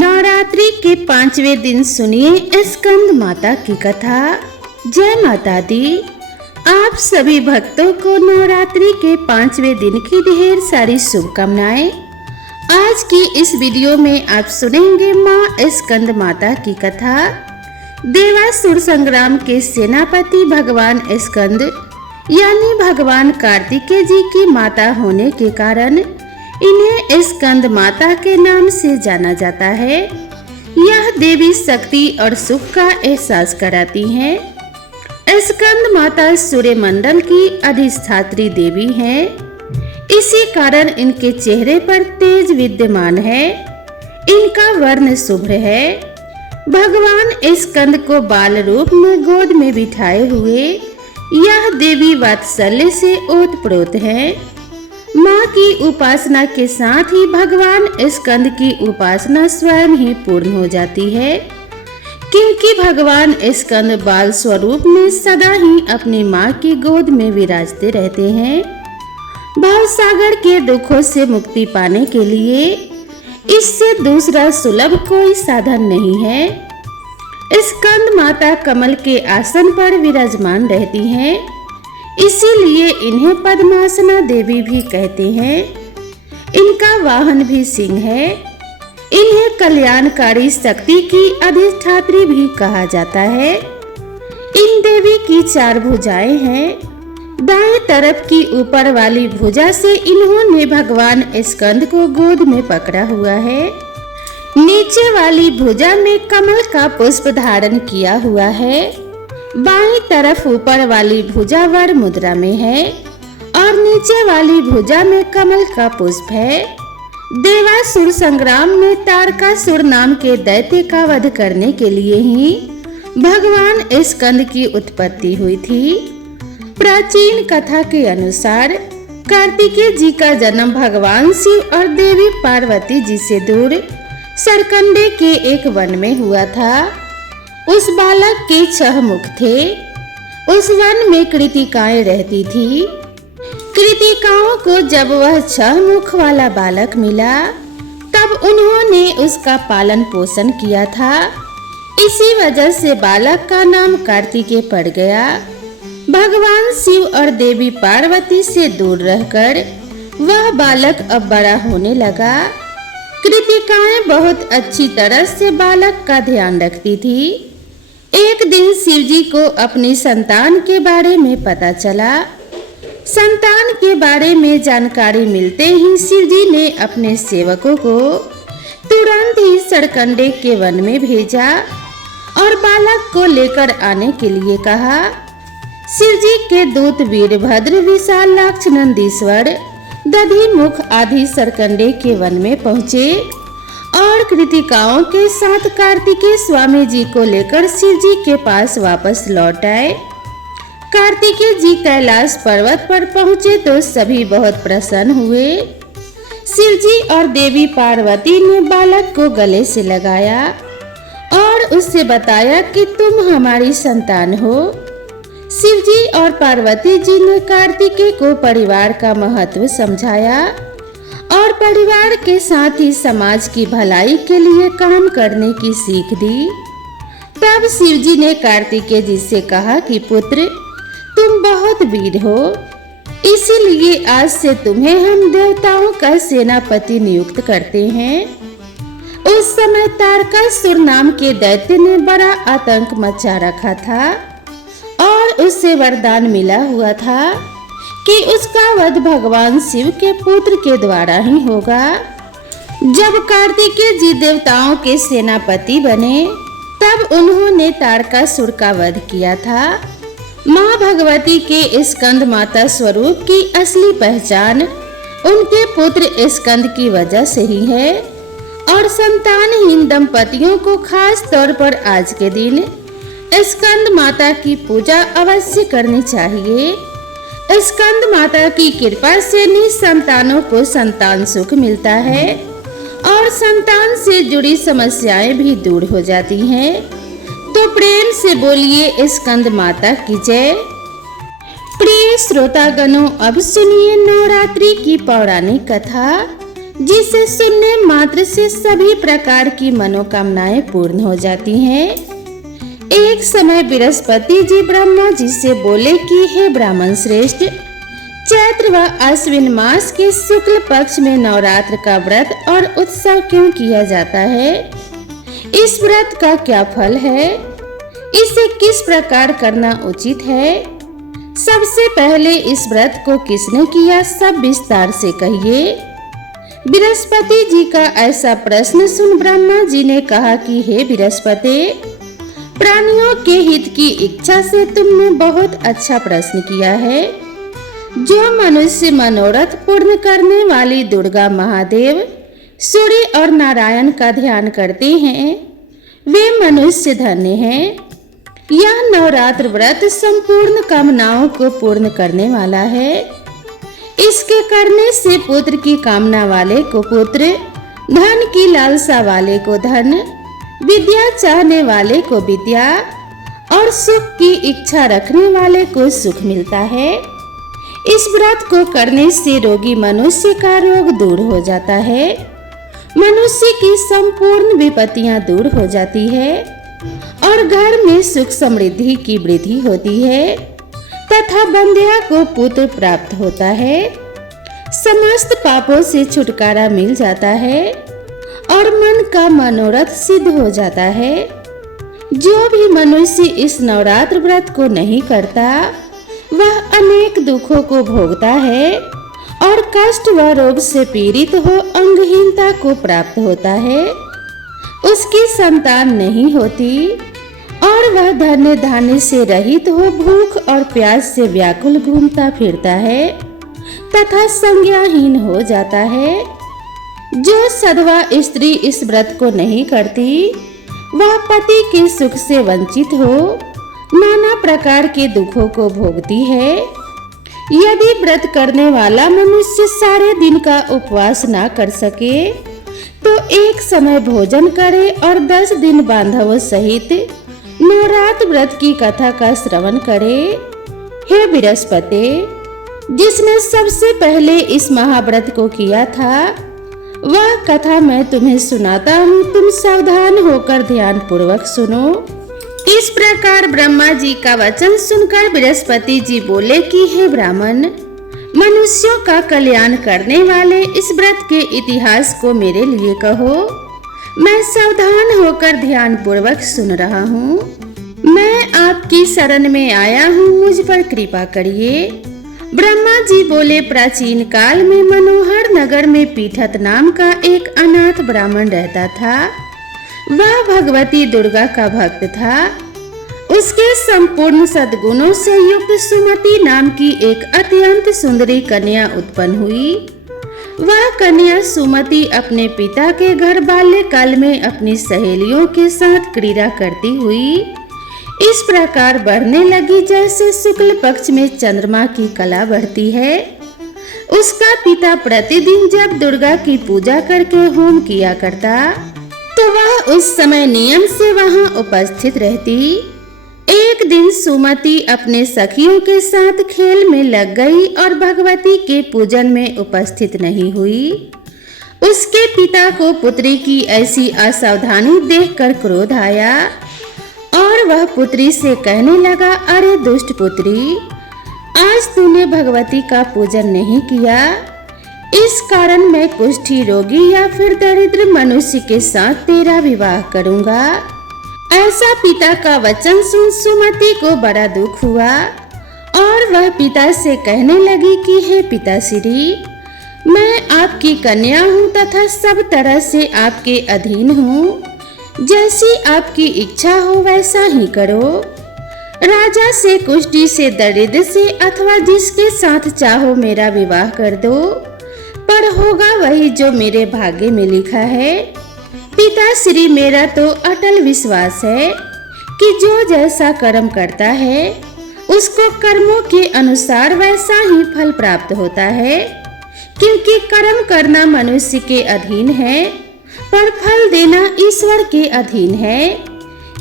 नवरात्रि के 5वें दिन सुनिए स्कंद माता की कथा। जय माता दी। आप सभी भक्तों को नवरात्रि के 5वें दिन की ढेर सारी शुभकामनाएं। आज की इस वीडियो में आप सुनेंगे माँ स्कंद माता की कथा। देवासुर संग्राम के सेनापति भगवान स्कंद यानी भगवान कार्तिकेय जी की माता होने के कारण इन्हें स्कंद माता के नाम से जाना जाता है। यह देवी शक्ति और सुख का एहसास कराती हैं। स्कंद माता सूर्य मंडल की अधिष्ठात्री देवी हैं। इसी कारण इनके चेहरे पर तेज विद्यमान है। इनका वर्ण शुभ्र है। भगवान स्कंद को बाल रूप में गोद में बिठाए हुए यह देवी वात्सल्य से ओतप्रोत है। माँ की उपासना के साथ ही भगवान स्कंद की उपासना स्वयं ही पूर्ण हो जाती है, क्योंकि भगवान स्कंद बाल स्वरूप में सदा ही अपनी माँ की गोद में विराजते रहते हैं। भवसागर के दुखों से मुक्ति पाने के लिए इससे दूसरा सुलभ कोई साधन नहीं है। स्कंद माता कमल के आसन पर विराजमान रहती हैं, इसीलिए इन्हें पद्मासना देवी भी कहते हैं। इनका वाहन भी सिंह है। इन्हें कल्याणकारी शक्ति की अधिष्ठात्री भी कहा जाता है। इन देवी की 4 भुजाएं हैं। दाएं तरफ की ऊपर वाली भुजा से इन्होंने भगवान स्कंद को गोद में पकड़ा हुआ है। नीचे वाली भुजा में कमल का पुष्प धारण किया हुआ है। बाईं तरफ ऊपर वाली भुजा वर मुद्रा में है और नीचे वाली भुजा में कमल का पुष्प है। देवासुर संग्राम में तारकासुर नाम के दैत्य का वध करने के लिए ही भगवान स्कंद की उत्पत्ति हुई थी। प्राचीन कथा के अनुसार कार्तिकेय जी का जन्म भगवान शिव और देवी पार्वती जी से दूर सरकंडे के एक वन में हुआ था। उस बालक के 6 मुख थे। उस वन में कृतिकाएं रहती थी। कृतिकाओं को जब वह 6 मुख वाला बालक मिला तब उन्होंने उसका पालन पोषण किया था। इसी वजह से बालक का नाम कार्तिकेय पड़ गया। भगवान शिव और देवी पार्वती से दूर रहकर वह बालक अब बड़ा होने लगा। कृतिकाएं बहुत अच्छी तरह से बालक का ध्यान रखती थी। एक दिन शिव जी को अपनी संतान के बारे में पता चला। संतान के बारे में जानकारी मिलते ही शिव जी ने अपने सेवकों को तुरंत ही सरकंडे के वन में भेजा और बालक को लेकर आने के लिए कहा। शिव जी के दूत वीरभद्र, विशालाक्ष, नंदीश्वर, दधिमुख आदि सरकंडे के वन में पहुँचे और कृतिकाओं के साथ कार्तिकेय स्वामी जी को लेकर शिव जी के पास वापस लौट आए। कार्तिकेय जी कैलाश पर्वत पर पहुँचे तो सभी बहुत प्रसन्न हुए। शिव जी और देवी पार्वती ने बालक को गले से लगाया और उससे बताया कि तुम हमारी संतान हो। शिव जी और पार्वती जी ने कार्तिकेय को परिवार का महत्व समझाया और परिवार के साथ ही समाज की भलाई के लिए काम करने की सीख दी। तब शिव जी ने कार्तिकेय जी से कहा कि पुत्र, तुम बहुत वीर हो, इसीलिए आज से तुम्हें हम देवताओं का सेनापति नियुक्त करते हैं। उस समय तारकासुर नाम के दैत्य ने बड़ा आतंक मचा रखा था और उससे वरदान मिला हुआ था कि उसका वध भगवान शिव के पुत्र के द्वारा ही होगा। जब कार्तिकेय जी देवताओं के सेनापति बने तब उन्होंने तारकासुर का वध किया था। माँ भगवती के स्कंद माता स्वरूप की असली पहचान उनके पुत्र स्कंद की वजह से ही है और संतानहीन दंपतियों को खास तौर पर आज के दिन स्कंद माता की पूजा अवश्य करनी चाहिए। स्कंद माता की कृपा से निसंतानों को संतान सुख मिलता है और संतान से जुड़ी समस्याएं भी दूर हो जाती हैं। तो प्रेम से बोलिए स्कंद माता की जय। प्रिय श्रोतागणों, अब सुनिए नवरात्रि की पौराणिक कथा। जिसे सुनने मात्र से सभी प्रकार की मनोकामनाएं पूर्ण हो जाती हैं। एक समय बृहस्पति जी ब्रह्मा जी से बोले कि हे ब्राह्मण श्रेष्ठ, चैत्र व अश्विन मास के शुक्ल पक्ष में नवरात्र का व्रत और उत्सव क्यों किया जाता है? इस व्रत का क्या फल है? इसे किस प्रकार करना उचित है? सबसे पहले इस व्रत को किसने किया, सब विस्तार से कहिए। बृहस्पति जी का ऐसा प्रश्न सुन ब्रह्मा जी ने कहा कि हे बृहस्पति, प्राणियों के हित की इच्छा से तुमने बहुत अच्छा प्रश्न किया है। जो मनुष्य मनोरथ पूर्ण करने वाली दुर्गा, महादेव, सूर्य और नारायण का ध्यान करते हैं, वे मनुष्य धन्य हैं। यह नवरात्र व्रत संपूर्ण कामनाओं को पूर्ण करने वाला है। इसके करने से पुत्र की कामना वाले को पुत्र, धन की लालसा वाले को धन, विद्या चाहने वाले को विद्या और सुख की इच्छा रखने वाले को सुख मिलता है। इस व्रत को करने से रोगी मनुष्य का रोग दूर हो जाता है, मनुष्य की संपूर्ण विपत्तियां दूर हो जाती है और घर में सुख समृद्धि की वृद्धि होती है तथा बंध्या को पुत्र प्राप्त होता है। समस्त पापों से छुटकारा मिल जाता है और मन का मनोरथ सिद्ध हो जाता है। जो भी मनुष्य इस नवरात्र व्रत को नहीं करता, वह अनेक दुखों को भोगता है और कष्ट व रोग से पीड़ित हो अंगहीनता को प्राप्त होता है। उसकी संतान नहीं होती और वह धन्य धान्य से रहित हो भूख और प्यास से व्याकुल घूमता फिरता है तथा संज्ञाहीन हो जाता है। जो सधवा स्त्री इस व्रत को नहीं करती, वह पति के सुख से वंचित हो नाना प्रकार के दुखों को भोगती है। यदि व्रत करने वाला मनुष्य सारे दिन का उपवास ना कर सके, तो एक समय भोजन करे और 10 दिन बांधवों सहित नवरात्र व्रत की कथा का श्रवण करे। हे बृहस्पति, जिसने सबसे पहले इस महाव्रत को किया था, वह कथा मैं तुम्हें सुनाता हूँ। तुम सावधान होकर ध्यान पूर्वक सुनो। इस प्रकार ब्रह्मा जी का वचन सुनकर बृहस्पति जी बोले कि हे ब्राह्मण, मनुष्यों का कल्याण करने वाले इस व्रत के इतिहास को मेरे लिए कहो। मैं सावधान होकर ध्यान पूर्वक सुन रहा हूँ। मैं आपकी शरण में आया हूँ, मुझ पर कृपा करिए। ब्रह्मा जी बोले, प्राचीन काल में मनोहर नगर में पीठत नाम का एक अनाथ ब्राह्मण रहता था। वह भगवती दुर्गा का भक्त था। उसके संपूर्ण सद्गुणों से युक्त सुमति नाम की एक अत्यंत सुंदरी कन्या उत्पन्न हुई। वह कन्या सुमति अपने पिता के घर बाल्यकाल में अपनी सहेलियों के साथ क्रीड़ा करती हुई इस प्रकार बढ़ने लगी जैसे शुक्ल पक्ष में चंद्रमा की कला बढ़ती है। उसका पिता प्रतिदिन जब दुर्गा की पूजा करके होम किया करता, तो वह उस समय नियम से वहां उपस्थित रहती। एक दिन सुमति अपने सखियों के साथ खेल में लग गई और भगवती के पूजन में उपस्थित नहीं हुई। उसके पिता को पुत्री की ऐसी असावधानी देखकर क्रोध आया और वह पुत्री से कहने लगा, अरे दुष्ट पुत्री, आज तूने भगवती का पूजन नहीं किया, इस कारण मैं कुष्ठी रोगी या फिर दरिद्र मनुष्य के साथ तेरा विवाह करूंगा। ऐसा पिता का वचन सुन सुमति को बड़ा दुख हुआ और वह पिता से कहने लगी कि हे पिताश्री, मैं आपकी कन्या हूँ तथा सब तरह से आपके अधीन हूँ। जैसी आपकी इच्छा हो वैसा ही करो। राजा से, कुष्ठी से, दरिद्र से अथवा जिसके साथ चाहो मेरा विवाह कर दो, पर होगा वही जो मेरे भाग्य में लिखा है। पिताश्री, मेरा तो अटल विश्वास है कि जो जैसा कर्म करता है उसको कर्मों के अनुसार वैसा ही फल प्राप्त होता है, क्योंकि कर्म करना मनुष्य के अधीन है पर फल देना ईश्वर के अधीन है।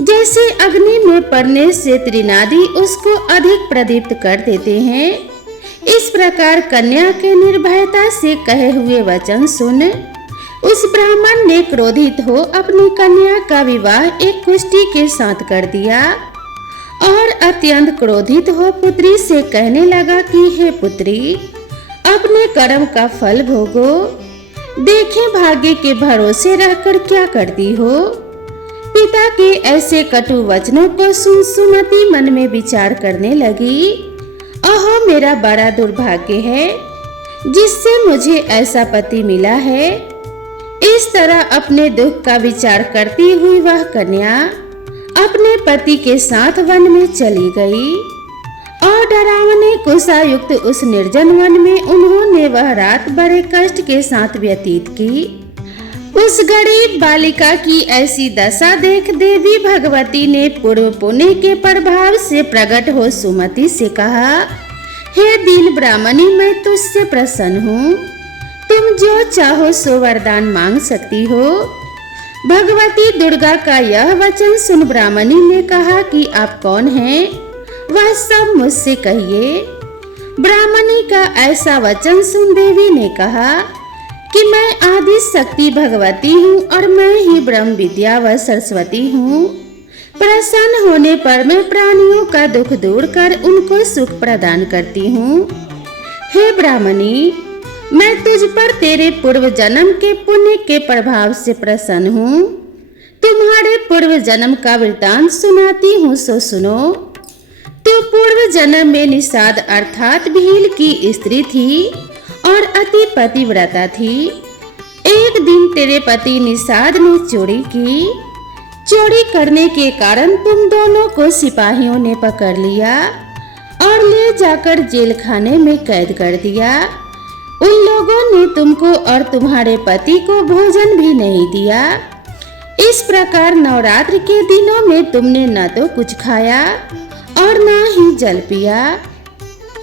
जैसे अग्नि में पड़ने से त्रिनादी उसको अधिक प्रदीप्त कर देते हैं, इस प्रकार कन्या के निर्भयता से कहे हुए वचन सुन उस ब्राह्मण ने क्रोधित हो अपनी कन्या का विवाह एक कुष्ठी के साथ कर दिया और अत्यंत क्रोधित हो पुत्री से कहने लगा कि हे पुत्री, अपने कर्म का फल भोगो। देखें भाग्य के भरोसे रहकर क्या करती हो। पिता के ऐसे कटु वचनों को सुन सुमति मन में विचार करने लगी। अहो, मेरा बड़ा दुर्भाग्य है जिससे मुझे ऐसा पति मिला है। इस तरह अपने दुख का विचार करती हुई वह कन्या अपने पति के साथ वन में चली गई और डरावने कुशायुक्त उस निर्जन वन में उन्होंने वह रात बड़े कष्ट के साथ व्यतीत की। उस गरीब बालिका की ऐसी दशा देख देवी भगवती ने पूर्व पुण्य के प्रभाव से प्रकट हो सुमति से कहा, हे दीन ब्राह्मणी, मैं तुझसे प्रसन्न हूँ। तुम जो चाहो सो वरदान मांग सकती हो। भगवती दुर्गा का यह वचन सुन ब्राह्मणी ने कहा कि आप कौन हैं, वह सब मुझसे कहिए। ब्राह्मणी का ऐसा वचन सुन देवी ने कहा कि मैं आदि शक्ति भगवती हूँ और मैं ही ब्रह्म विद्या व सरस्वती हूँ। प्रसन्न होने पर मैं प्राणियों का दुख दूर कर उनको सुख प्रदान करती हूँ। हे ब्राह्मणी, मैं तुझ पर तेरे पूर्व जन्म के पुण्य के प्रभाव से प्रसन्न हूँ। तुम्हारे पूर्व जन्म का वृतांत सुनाती हूँ, सो सुनो। तू पूर्व जन्म में निषाद अर्थात भील की स्त्री थी और अति पतिव्रता थी। एक दिन तेरे पति निषाद ने चोरी की। चोरी करने के कारण तुम दोनों को सिपाहियों ने पकड़ लिया और ले जाकर जेल खाने में कैद कर दिया। उन लोगों ने तुमको और तुम्हारे पति को भोजन भी नहीं दिया। इस प्रकार नवरात्र के दिनों में तुमने न तो कुछ खाया और न ही जल पिया।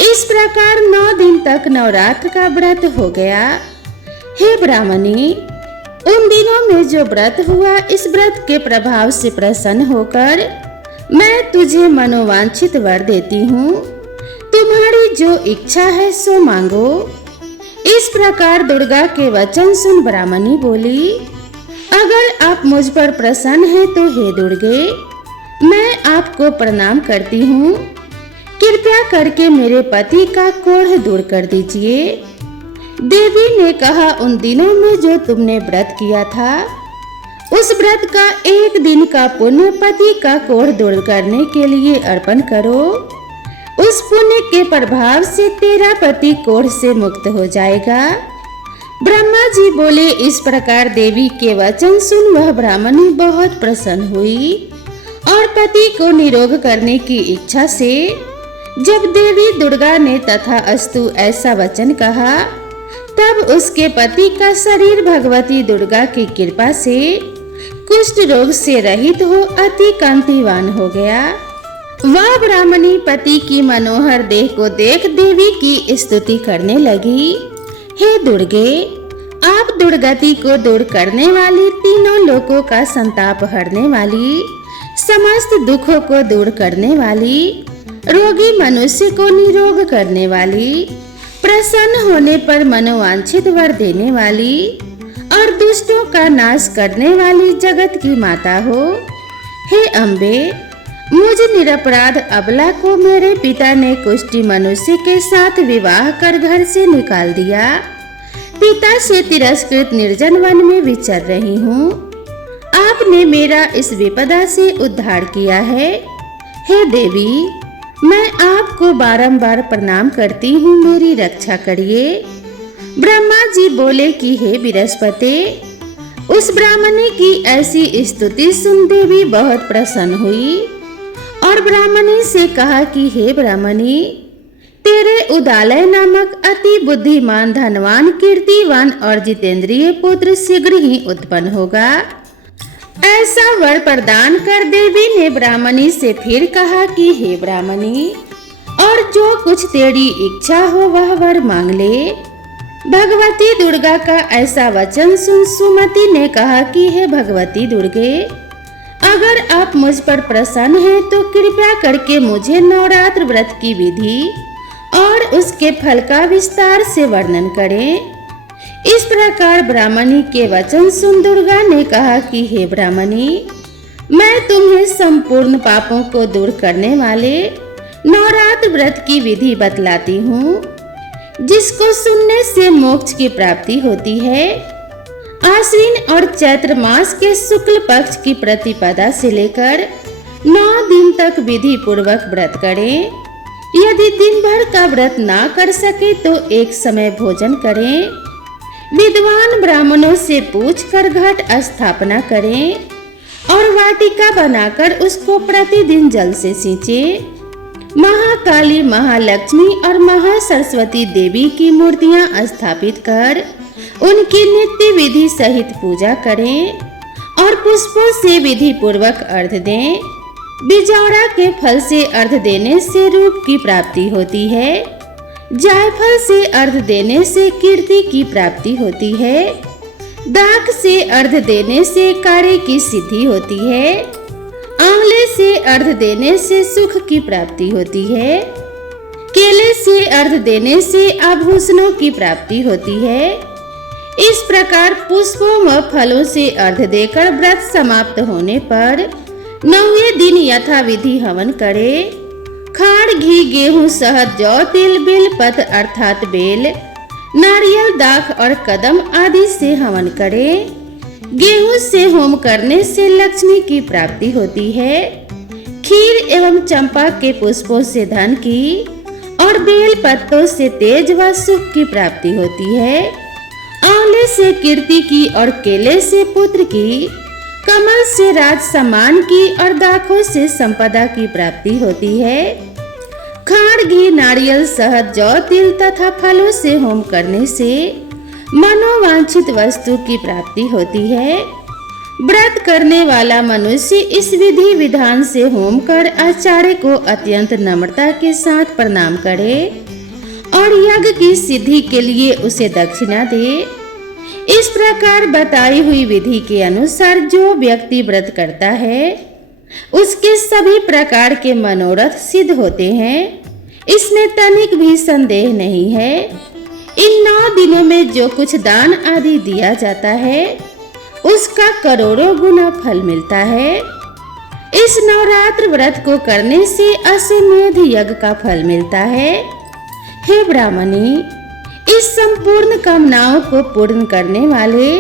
इस प्रकार 9 दिन तक नवरात्र का व्रत हो गया। हे ब्राह्मणी, उन दिनों में जो व्रत हुआ, इस व्रत के प्रभाव से प्रसन्न होकर मैं तुझे मनोवांछित वर देती हूँ। तुम्हारी जो इच्छा है सो मांगो। इस प्रकार दुर्गा के वचन सुन ब्राह्मणी बोली, अगर आप मुझ पर प्रसन्न हैं तो हे दुर्गे, मैं आपको प्रणाम करती हूँ। कृपया करके मेरे पति का कोढ़ दूर कर दीजिए। देवी ने कहा, उन दिनों में जो तुमने व्रत किया था, उस व्रत का एक दिन का पुण्य पति का कोढ़ दूर करने के लिए अर्पण करो। उस पुण्य के प्रभाव से तेरा पति कोढ़ से मुक्त हो जाएगा। ब्रह्मा जी बोले। इस प्रकार देवी के वचन सुन वह ब्राह्मणी बहुत प्रसन्न हुई और पति को निरोग करने की इच्छा से जब देवी दुर्गा ने तथा अस्तु ऐसा वचन कहा, तब उसके पति का शरीर भगवती दुर्गा की कृपा से कुष्ठ रोग से रहित हो अति कांतिवान हो गया। वह ब्राह्मणी पति की मनोहर देह को देख देवी की स्तुति करने लगी। हे दुर्गे, आप दुर्गति को दूर करने वाली, तीनों लोकों का संताप हरने वाली, समस्त दुखों को दूर करने वाली, रोगी मनुष्य को निरोग करने वाली, प्रसन्न होने पर मनोवांछित वर देने वाली और दुष्टों का नाश करने वाली जगत की माता हो। हे अम्बे, मुझ निरपराध अबला को मेरे पिता ने कुष्ठी मनुष्य के साथ विवाह कर घर से निकाल दिया। पिता से तिरस्कृत निर्जन वन में विचर रही हूँ। आपने मेरा इस विपदा से उद्धार किया है। हे देवी, मैं आपको बारंबार प्रणाम करती हूँ, मेरी रक्षा करिए। ब्रह्मा जी बोले कि हे बृहस्पति, उस ब्राह्मणी की ऐसी स्तुति सुन देवी बहुत प्रसन्न हुई और ब्राह्मणी से कहा कि हे ब्राह्मणी, तेरे उदालय नामक अति बुद्धिमान, धनवान, कीर्तिवान और जितेंद्रिय पुत्र शीघ्र ही उत्पन्न होगा। ऐसा वर प्रदान कर देवी ने ब्राह्मणी से फिर कहा कि हे ब्राह्मणी, और जो कुछ तेरी इच्छा हो वह वर मांग ले। भगवती दुर्गा का ऐसा वचन सुन सुमति ने कहा कि हे भगवती दुर्गे, अगर आप मुझ पर प्रसन्न हैं तो कृपया करके मुझे नवरात्र व्रत की विधि और उसके फल का विस्तार से वर्णन करें। इस प्रकार ब्राह्मणी के वचन सुन दुर्गा ने कहा कि हे ब्राह्मणी, मैं तुम्हें संपूर्ण पापों को दूर करने वाले नवरात्र व्रत की विधि बतलाती हूँ, जिसको सुनने से मोक्ष की प्राप्ति होती है। आश्विन और चैत्र मास के शुक्ल पक्ष की प्रतिपदा से लेकर 9 दिन तक विधि पूर्वक व्रत करें। यदि दिन भर का व्रत ना कर सके तो एक समय भोजन करें। विद्वान ब्राह्मणों से पूछकर घट स्थापना करें और वाटिका बनाकर उसको प्रतिदिन जल से सींचें। महाकाली, महालक्ष्मी और महासरस्वती देवी की मूर्तियां स्थापित कर उनकी नित्य विधि सहित पूजा करें और पुष्पों से विधि पूर्वक अर्घ दें। बिजौरा के फल से अर्घ देने से रूप की प्राप्ति होती है। जायफल से अर्घ देने से कीर्ति की प्राप्ति होती है। दाख से अर्घ देने से कार्य की सिद्धि होती है। आंवले से अर्घ देने से सुख की प्राप्ति होती है। केले से अर्घ देने से आभूषणों की प्राप्ति होती है। इस प्रकार पुष्पों व फलों से अर्घ देकर व्रत समाप्त होने पर 9वें दिन यथाविधि हवन करें। खाड़, घी, गेहूं, शहद, जौ, तिल, बेल पत्र अर्थात बेल, नारियल, दाख और कदम आदि से हवन करें। गेहूं से होम करने से लक्ष्मी की प्राप्ति होती है। खीर एवं चंपा के पुष्पों से धन की और बेल पत्तों से तेज व सुख की प्राप्ति होती है। आंवले से कीर्ति की और केले से पुत्र की, कमल से राज सम्मान की और दाखों से संपदा की प्राप्ति होती है। खाड़, घी, नारियल, शहद, जौ, तिल तथा फलों से होम करने से मनोवांछित वस्तु की प्राप्ति होती है। व्रत करने वाला मनुष्य इस विधि विधान से होम कर आचार्य को अत्यंत नम्रता के साथ प्रणाम करे और यज्ञ की सिद्धि के लिए उसे दक्षिणा दे। इस प्रकार बताई हुई विधि के अनुसार जो व्यक्ति व्रत करता है उसके सभी प्रकार के मनोरथ सिद्ध होते हैं। इसमें तनिक भी संदेह नहीं है। इन 9 दिनों में जो कुछ दान आदि दिया जाता है उसका करोड़ों गुना फल मिलता है। इस नवरात्र व्रत को करने से अश्वमेध यज्ञ का फल मिलता है। हे ब्राह्मणी, इस संपूर्ण कामनाओं को पूर्ण करने वाले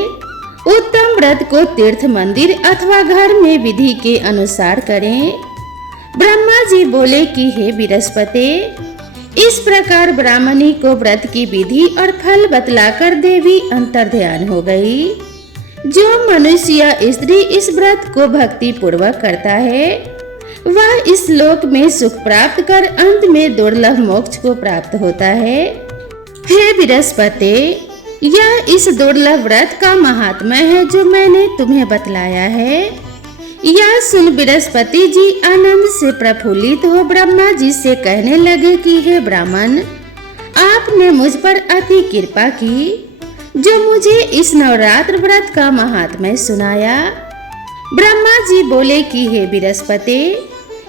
उत्तम व्रत को तीर्थ, मंदिर अथवा घर में विधि के अनुसार करें। ब्रह्मा जी बोले कि हे बृहस्पति, इस प्रकार ब्राह्मणी को व्रत की विधि और फल बतलाकर देवी अंतर्ध्यान हो गई। जो मनुष्य या स्त्री इस व्रत को भक्ति पूर्वक करता है वह इस लोक में सुख प्राप्त कर अंत में दुर्लभ मोक्ष को प्राप्त होता है। हे बृहस्पति, यह इस दुर्लभ व्रत का महात्म्य है जो मैंने तुम्हें बतलाया है। यह सुन बृहस्पति जी आनंद से प्रफुल्लित हो ब्रह्मा जी से कहने लगे कि हे ब्राह्मण, आपने मुझ पर अति कृपा की जो मुझे इस नवरात्र व्रत का महात्म्य सुनाया। ब्रह्मा जी बोले कि हे बृहस्पति,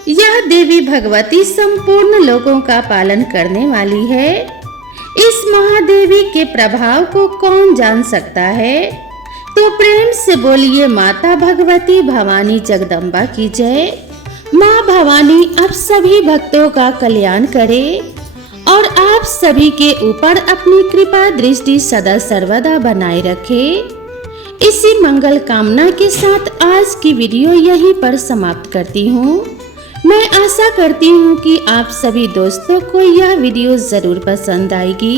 यह देवी भगवती संपूर्ण लोकों का पालन करने वाली है। इस महादेवी के प्रभाव को कौन जान सकता है? तो प्रेम से बोलिए, माता भगवती भवानी जगदम्बा की जय। माँ भवानी अब सभी भक्तों का कल्याण करे और आप सभी के ऊपर अपनी कृपा दृष्टि सदा सर्वदा बनाए रखे। इसी मंगल कामना के साथ आज की वीडियो यहीं पर समाप्त करती हूँ। मैं आशा करती हूँ कि आप सभी दोस्तों को यह वीडियो जरूर पसंद आएगी।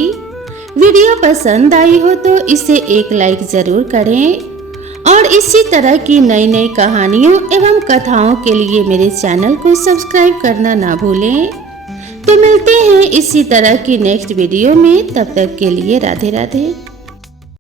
वीडियो पसंद आई हो तो इसे एक लाइक जरूर करें और इसी तरह की नई नई कहानियों एवं कथाओं के लिए मेरे चैनल को सब्सक्राइब करना ना भूलें। तो मिलते हैं इसी तरह की नेक्स्ट वीडियो में, तब तक के लिए राधे राधे।